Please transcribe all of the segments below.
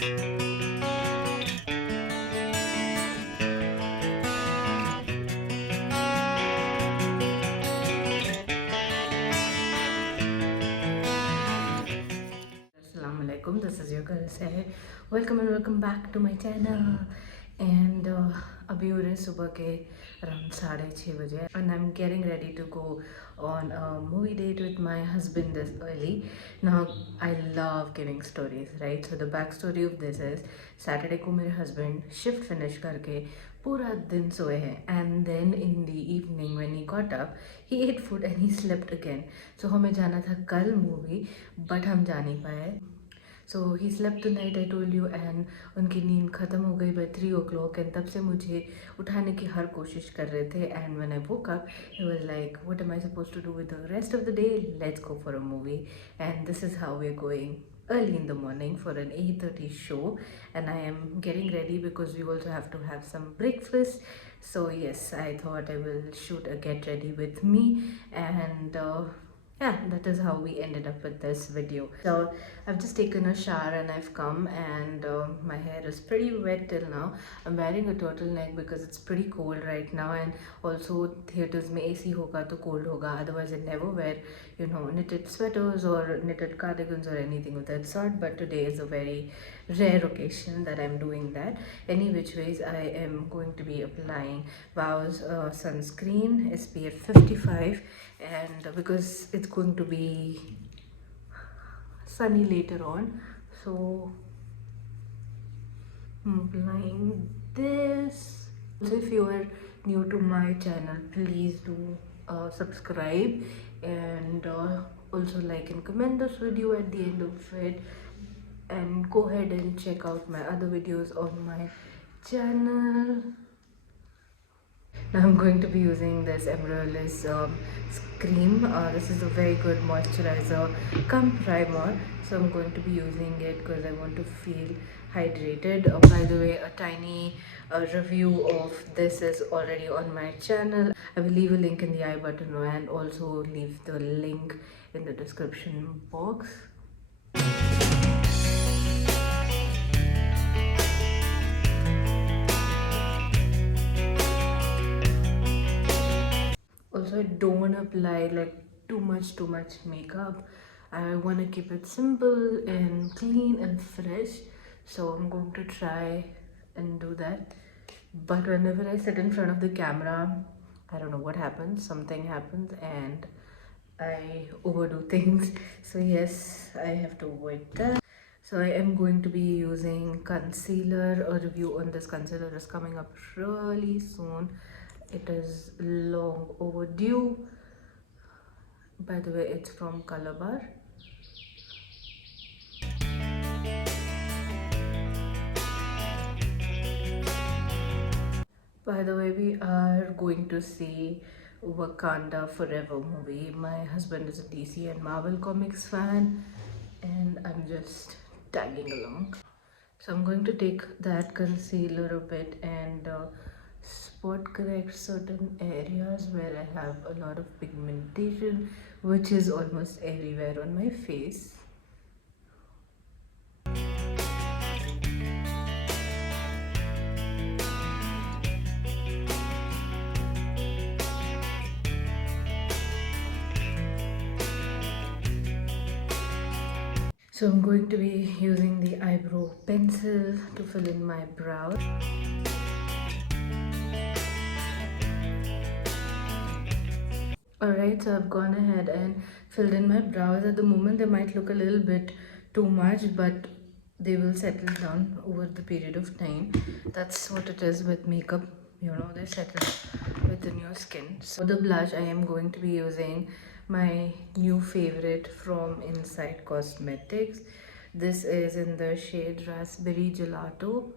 Assalamu alaikum, this is your girl Saher. Welcome and welcome back to my channel. And अभी हो रहे हैं सुबह के around 6:30 and I'm getting ready to go on a movie date with my husband this early. Now I love giving stories, right? So the backstory of this is Saturday को मेरे husband shift finish करके पूरा दिन सोए हैं and then in the evening when he got up he ate food and he slept again. So हमें जाना था कल movie but हम जा नहीं पाए. So he slept the night I told you and उनकी नींद ख़त्म हो गई by 3 o'clock and तब से मुझे उठाने की हर कोशिश कर रहे थे and when I woke up he was like what am I supposed to do with the rest of the day, let's go for a movie. And this is how we're going early in the morning for an 8:30 show and I am getting ready because we also have to have some breakfast. So yes, I thought I will shoot a get ready with me and yeah, that is how we ended up with this video. So I've just taken a shower and I've come and my hair is pretty wet till now. I'm wearing a turtleneck because it's pretty cold right now and also theaters mein AC hoga to cold hoga, otherwise I never wear knitted sweaters or knitted cardigans or anything of that sort, but today is a very rare occasion that I'm doing that. Any which ways, I am going to be applying Vow's sunscreen SPF 55 and because it's going to be sunny later on, so I'm applying this. So if you are new to my channel, please do subscribe and also like and comment this video at the end of it, and go ahead and check out my other videos on my channel. Now I'm going to be using this Amaryllis cream. This is a very good moisturizer cum primer, so I'm going to be using it because I want to feel hydrated. By the way, a tiny review of this is already on my channel. I will leave a link in the I button and also leave the link in the description box. Also, I don't want to apply like too much makeup. I want to keep it simple and clean and fresh, so I'm going to try and do that. But whenever I sit in front of the camera, I don't know what happens, something happens and I overdo things. So yes, I have to avoid that. So I am going to be using concealer. A review on this concealer is coming up really soon. It is long overdue. By the way, it's from Color Bar. By the way, we are going to see Wakanda Forever movie. My husband is a DC and Marvel Comics fan and I'm just tagging along. So I'm going to take that concealer a bit and spot correct certain areas where I have a lot of pigmentation, which is almost everywhere on my face. So I'm going to be using the eyebrow pencil to fill in my brows. Alright, so I've gone ahead and filled in my brows. At the moment they might look a little bit too much, but they will settle down over the period of time. That's what it is with makeup, they settle within your skin. So the blush, I am going to be using my new favorite from Inside Cosmetics. This is in the shade Raspberry Gelato.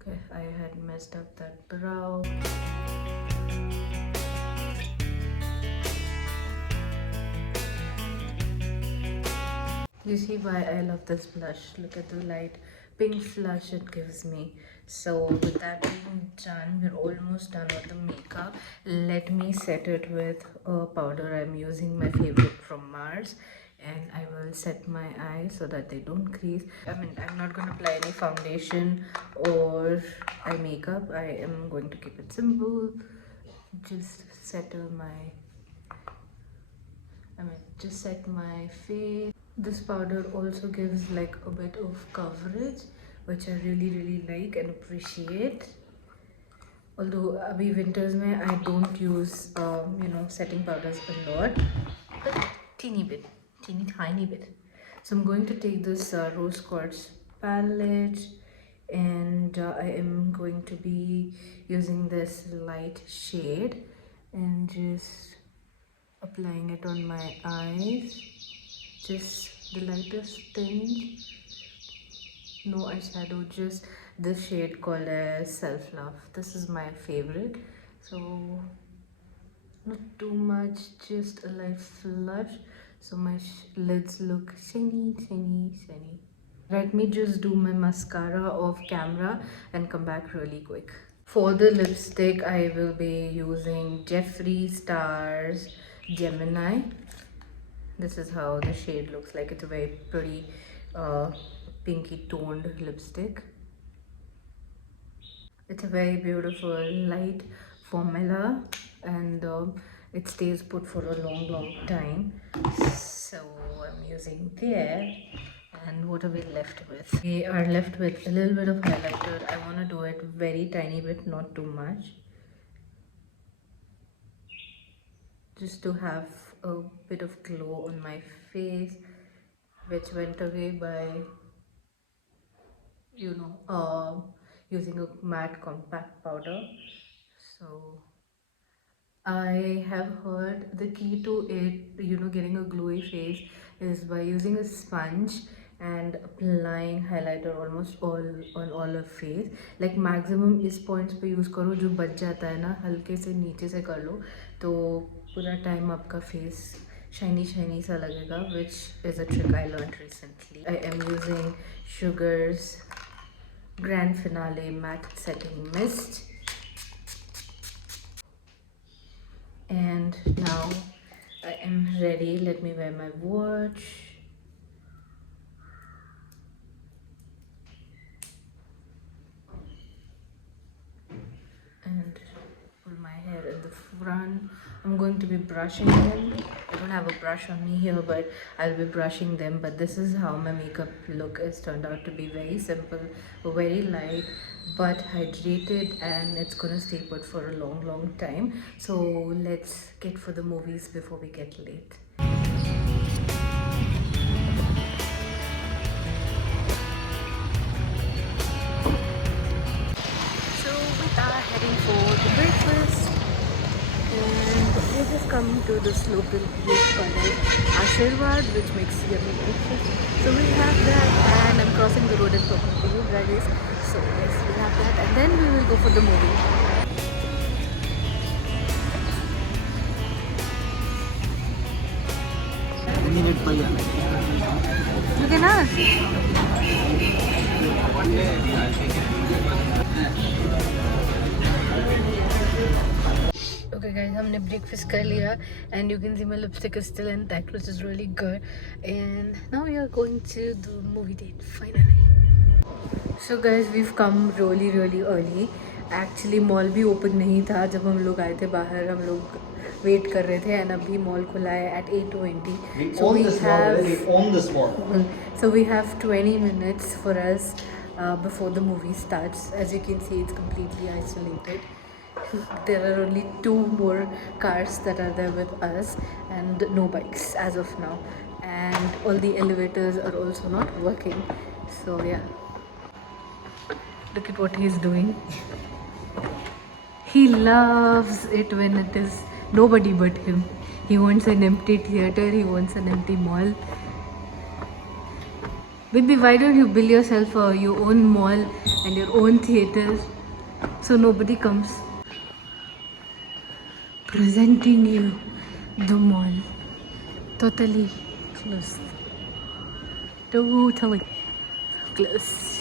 Okay, I had messed up that brow. You see why I love this blush. Look at the light pink flush it gives me. So with that being done, we're almost done with the makeup. Let me set it with a powder. I'm using my favorite from Mars. and I will set my eyes so that they don't crease. I mean, I'm not going to apply any foundation or eye makeup. I am going to keep it simple. Just settle my, just set my face. This powder also gives like a bit of coverage, which I really like and appreciate. Although abhi winters mein I don't use setting powders a lot, but teeny tiny bit. So I'm going to take this rose quartz palette, and I am going to be using this light shade and just applying it on my eyes. Just the lightest tinge, no eyeshadow, just this shade called as Self Love. This is my favorite, so not too much, just a light flush so my lids look shiny. Let me just do my mascara off camera and come back really quick. For the lipstick, I will be using Jeffree Star's Gemini. This is how the shade looks like. It's a very pretty pinky toned lipstick. It's a very beautiful light formula, and it stays put for a long time. So I'm using there. And what are we left with? We are left with a little bit of highlighter. I want to do it very tiny bit, not too much, just to have a bit of glow on my face, which went away by using a matte compact powder. So I have heard the key to it, getting a glowy face, is by using a sponge and applying highlighter almost all on all of face. Like maximum इस points पे use करो जो बच जाता है ना, हल्के से नीचे से कर लो तो पूरा time आपका face shiny सा लगेगा, which is a trick I learned recently. I am using Sugar's Grand Finale Matte Setting Mist. And now I am ready. Let me wear my watch. And pull my hair in the front. I'm going to be brushing them. I don't have a brush on me here, but I'll be brushing them. But this is how my makeup look is turned out to be. Very simple, very light, but hydrated, and it's gonna stay put for a long time. So let's get for the movies before we get late. So we are heading for the breakfast, and we just come to this local place called Ashirwad, which makes yummy breakfast. So we have that, and I'm crossing the road and talking to you guys. So yes, we have that, and then we will go for the movie. Look at us. Okay guys, हमने breakfast कर लिया, and you can see my lipstick is still intact, which is really good. And now we are going to the movie date finally. So guys, we've come really early. Actually mall भी open नहीं था जब हम लोग आए थे बाहर. हम लोग वेट कर रहे थे, and अभी mall खुला है at 8:20. So we have 20 minutes for us before the movie starts. As you can see, it's completely isolated. There are only 2 more cars that are there with us, and no bikes as of now, and all the elevators are also not working. So yeah, look at what he's doing. He loves it when it is nobody but him. He wants an empty theater, he wants an empty mall. Baby, why don't you build yourself your own mall and your own theater so nobody comes? Presenting you the mall. Totally closed. Totally closed.